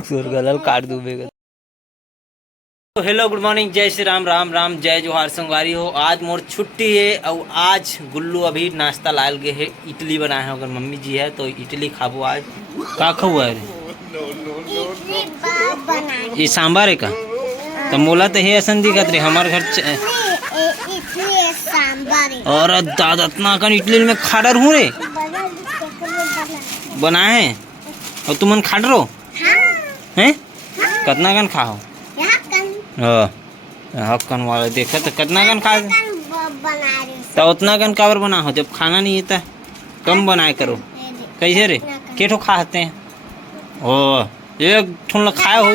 तोर गलल काट दूबेगा। तो हेलो गुड मॉर्निंग, जय श्री राम, राम राम, जय जोहार संगवारी हो। आज मोर छुट्टी है और आज गुल्लू अभी नाश्ता लाल गए है। इडली बनाए हैं, अगर मम्मी जी है तो इडली खाबो। आज का खाऊ है? ये सांभर है का? तो मोला तो हे असन दिखत रे हमार घर और दादा इतना कन इडली में खाडर हूँ रे बनाए हैं और तुमन खाड रो हैं? कितना कन खाओ? हक्कन वाला देखा तो कितना कन खा तो उतना कन काबर बना हो जब खाना नहीं था कम बनाए करो। कैसे रे केठो खाते हैं? ओ एक ठुन खाए हो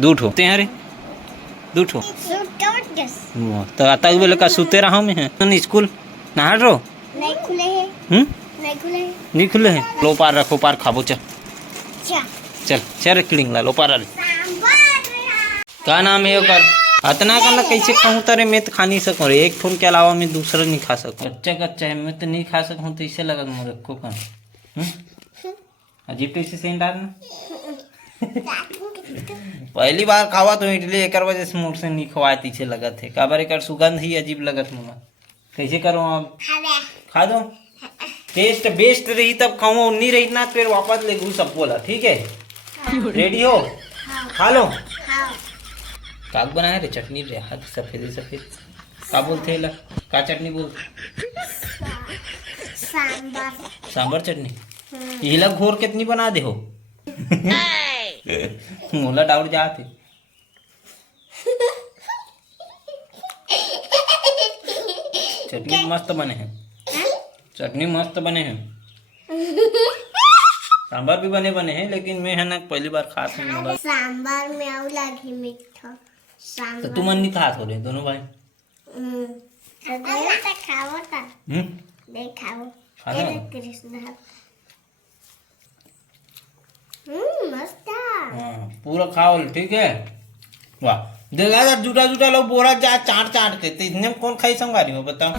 दूठ होते हैं रे दूठ हो तो आता बोले का सुते रहा मैं है स्कूल नहा रो नहीं खुले हैं नहीं खुले हैं। लो पार रखो पार खाबो चल चल चल किड़िंग ला लो पार रे। का नाम है ओकर? अतना का कैसे खाऊं तारे? मैं तो खा नहीं सकूं रे, एक फोन के अलावा मैं दूसरा नहीं खा सकूं। कच्चा कच्चा है मैं तो नहीं खा सकूं तो इसे लगा मुझे को का अजीब टेस्ट से डालना। पहली बार खावा तो इडली एक वजह से मुझसे नहीं खवाए पीछे लगा थे काबर एक सुगंध ही अजीब लगत मुझे। कैसे करूँ अब? खा दो टेस्ट बेस्ट रही तब खाऊं, नहीं रही ना फिर वापस ले घू सब बोला। ठीक है रेडी हो? खा लो। काक बनाया रे चटनी रे हाथ सफेद सफेद का बोलते ला का चटनी बोलते? सांबर चटनी हिला घोर कितनी बना दे हो? मोला डाउट जाते चटनी मस्त बने हैं, चटनी मस्त बने हैं, सांबर भी बने बने हैं लेकिन मैं है ना पहली बार खाते हैं। सांबर में और लगी मीठा तो तुम नहीं खा थोड़े दोनों भाई? खाओ था देखाओ कृष्ण मस्त पूरा खाओ ठीक है। वाह देखा यार जूटा जूटा लोग बोरा जा चाट चाट के तो इतने में कौन खाई संगारी हो बताओ?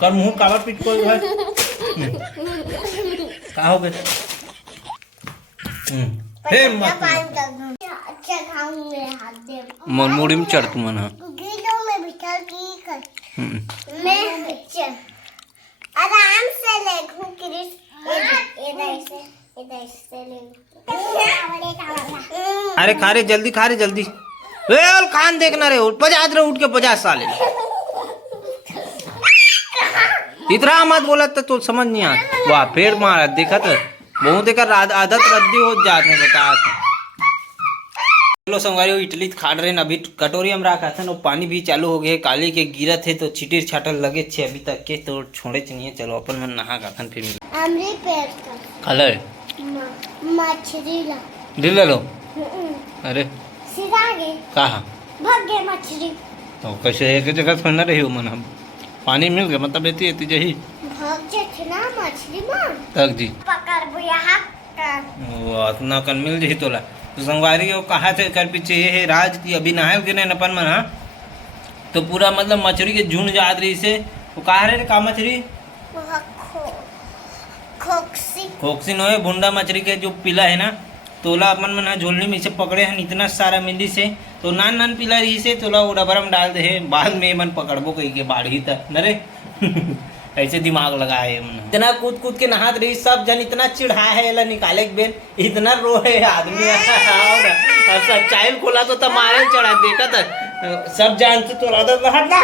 कर मुंह काला पीट कोई भाई का हो गए? फिर मत मुड़ी में चढ़ तुम ना आराम से लेखूं अरे खा रे जल्दी खा रे जल्दी खान देखना रे 50 रे उठ के 50 साल इतना मत बोला तो समझ नहीं आता। वाह फिर मारा देखा तो बहुत देखा आदत रद्दी हो जात में बता। चलो संगवारी इडली खा रहे हैं अभी कटोरी हम रखा था और पानी भी चालू हो गया काली के गिरत है तो छिटीर छाटर लगे छे अभी तक के तो छोड़े नहीं है। चलो अपन मन नहा का फिर कलर मछली ला लो। अरे सीधा आगे कहा भाग गया मछली तो कैसे एक जगह थोड़ा रही हो मन हम पानी मिल गया मतलब एती एती जही भाग जाते ना मछली में तक जी पकड़ बुया वो इतना कन मिल जही तोला तो संगवारी वो कहा थे कर पीछे ये है राज की अभी नहाए गिरे अपन मन हाँ तो पूरा मतलब मछली के झुंड जात रही से वो कहा रे का मछली खोक्सी नो है भुंडा मछली के जो पिला है ना तोला अपन मन झोलनी में से पकड़े हैं इतना सारा मिली से तो नान नान पिला रही से तोला वो डबरा में डाल दे बाद में मन पकड़बो कही के बाढ़ी तक न रे ऐसे दिमाग लगाए इतना कूद कूद के नहात रही सब जन इतना चिढ़ा है ला निकाले के बेन इतना रोए आदमी और सच्चाई खोला तो मारे चढ़ा देखा था सब जानते तो हटना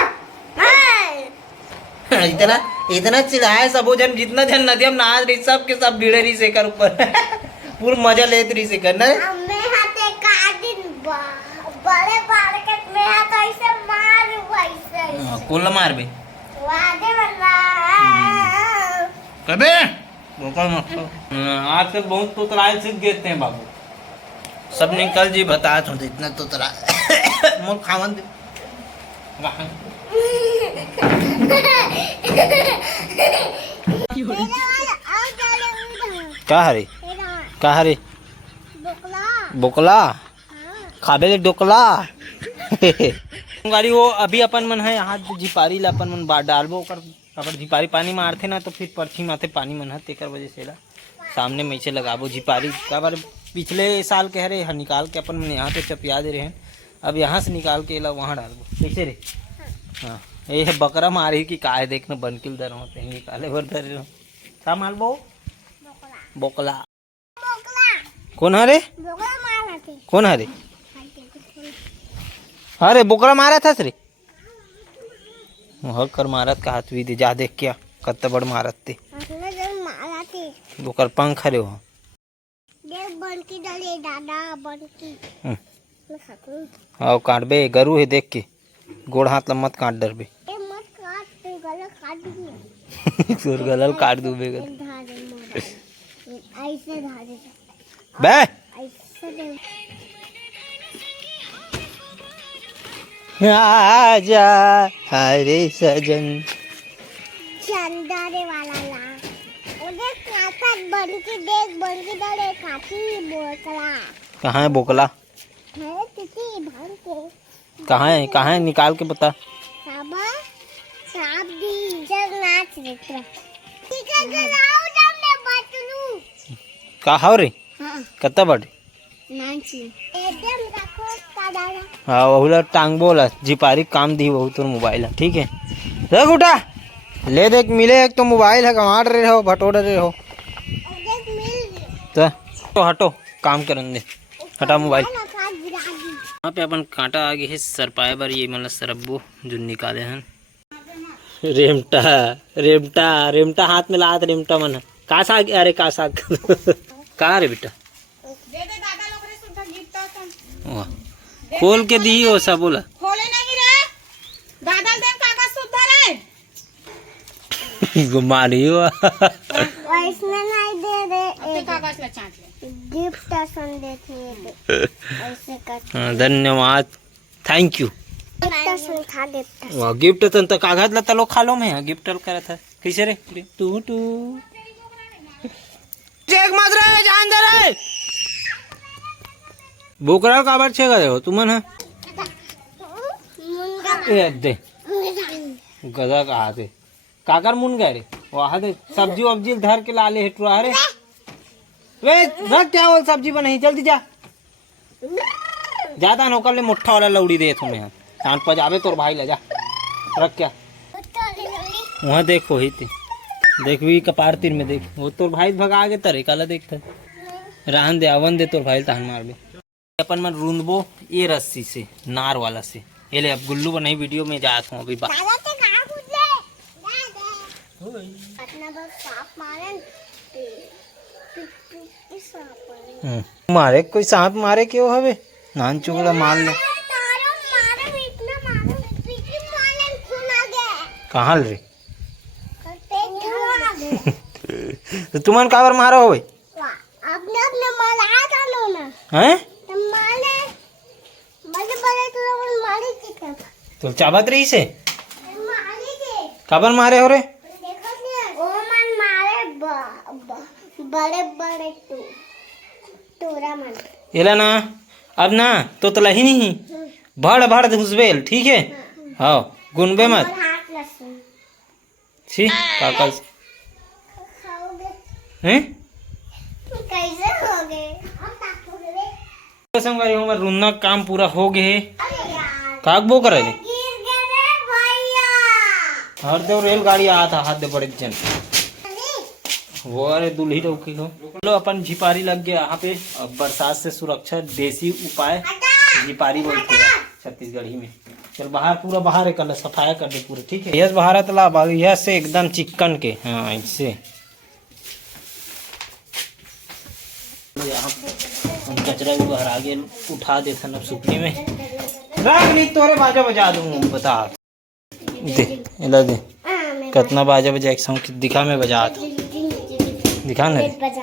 इतना इतना चिढ़ाए सब जन जितना जन नदी में नहा रही सब के सब भिड़े रही से कर ऊपर पूरा मजा लेते रही से करना बड़े मार्केट में तो ऐसे मार वैसे कौन मार बे कबे आज तक बहुत तोतराए सीख देते हैं बाबू सब निकल जी बता तो इतना तोतरा मोर खावन दे का हरे बोकला खाबे डोकला गाड़ी वो अभी अपन मन है यहाँ झिपारी ला अपन मन बाढ़ डालबो ओकर अगर झिपारी पानी मारथे ना तो फिर परछी माथे पानी मन है तेकर वजह से ला सामने में से लगाबो झिपारी काबर पिछले साल कह रहे निकाल के अपन मन यहाँ पे चपिया दे रहे हैं अब यहाँ से निकाल के ला वहाँ डालबो कैसे रे। हाँ ये बकरा मारी की काय देखना बनकिल दर होते हैं निकाले भर दर क्या मालबो बोकला कौन है रे कौन है रे अरे बोकरा मारा था रे कर मारत का हाथ भी दे जा देख क्या कत्ता बड़ मारत थे बोकर पंख हरे हो हाँ काट बे गरु है देख के गोड़ हाथ ला मत काट डर बे तोर गलल काट दू बे बे आजा हरे सजन चंदारे वाला ला उधर काका बनकी देख बनकी डरे काठी बोकला कहाँ है बोकला है तिती भान के कहाँ है निकाल के बता साबा साब दी जब नाच देख ठीक है गलाओ जब मैं बतलू कहाँ रे हां कत्ता बड़ नाची एकदम रखो काडाला हाँ वहुला टांग बोला झिपारी काम दी वहु तो मोबाइल है ठीक है रख उठा ले देख मिले एक तो मोबाइल है कमाड़ रहे हो भटोड़ रहे हो तो हटो काम करन दे हटा मोबाइल यहाँ पे अपन कांटा आगे है सरपाए बार ये मतलब सरब्बो जो निकाले हैं रेमटा रेमटा रेमटा हाथ में लात रेमटा मन का साग अरे का साग कहाँ रे बेटा खोल के दी हो सब बोला खोले नहीं रे दादा दे कागज सुधर है घुमा रही हो वैसे नहीं दे दे अपने कागज ला चाट ले गिफ्ट सन देते ऐसे कर हाँ, धन्यवाद थैंक यू गिफ्ट सन खा देता वाह गिफ्ट तो कागज लता लोग खा लो मैं गिफ्ट करा था कैसे रे टू टू चेक मत रहे जान दे रे बोकरा काबर छे गए हो तुमन है ए दे गधा कहा थे काकर मुन गए रे वहाँ दे सब्जी वब्जी धर के लाले हेटुआ रे वे रख क्या बोल सब्जी बनाई जल्दी जा ज्यादा नौकर ले मुट्ठा वाला लौड़ी दे तुम्हें चांद पजावे तोर भाई ले जा रख क्या वहाँ देखो ही थे देख भी कपार तीर में देख वो तोर भाई भगा आगे तरे काला देखता रहन दे अवन दे तोर भाई तहन मार बे अपन मन रूंदबो ये रस्सी से नार वाला से ये ले अब गुल्लू बनाई वीडियो में जात हूँ अभी मारे कोई सांप मारे क्यों हवे नान चुगला मार ले कहाँ रे तो तुमन काबर मारो हो अपने अपने माला डालो ना हैं तो माले बड़े बड़े तो माले कितना तो चाबत रही से माले के काबर मारे हो रे देखो ने ओ मन मारे बड़े बड़े टोरा मन येला ना अब ना तो लही नहीं भड़ भड़ घुसबेल ठीक है हाँ गुनबे मत और हाथ लसन छी काकल खाओगे हैं कैसे हो गए हम ताकोगे संगवारी हमार रुन्ना काम पूरा हो गए है अरे यार काक बो करे ले गिर गए रे भैया हर देव रेलगाड़ी आया था हाथ दे बड़े जन वो अरे दूल्ही रोकी हो लो अपन झिपारी लग गया यहाँ पे अब बरसात से सुरक्षा देसी उपाय झिपारी बोलते हैं छत्तीसगढ़ी में चल बाहर पूरा बाहर है कल सफाया कर दे पूरे ठीक है यस बाहर तालाब यह से एकदम चिकन के हाँ ऐसे यहाँ हम कचरा भी बाहर आगे उठा देते अब सुपली में रख नहीं तोरे बाजा बजा दूँ बता दे इला दे कितना बाजा बजा एक संग दिखा में बजा दिखा ना रे। बजा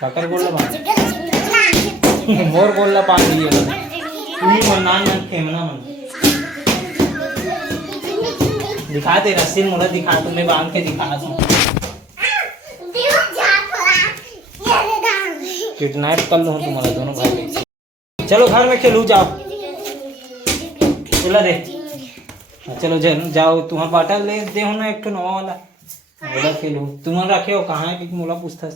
काकर बोल रहा मोर बोलला पान दिए तुही मन नान नान खेमना मन दिखा दे रस्सी मोला दिखा तुम्हें बांध के दिखा दूं किडनैप कर लूँ तुम्हारा दोनों भाई चलो घर में खेलू जाओ चला दे चलो जाओ तुम्हारा बाटल ले दे हो ना एक नवा वाला खेलू तुम्हारा रखे हो कहाँ है कि मोला पूछता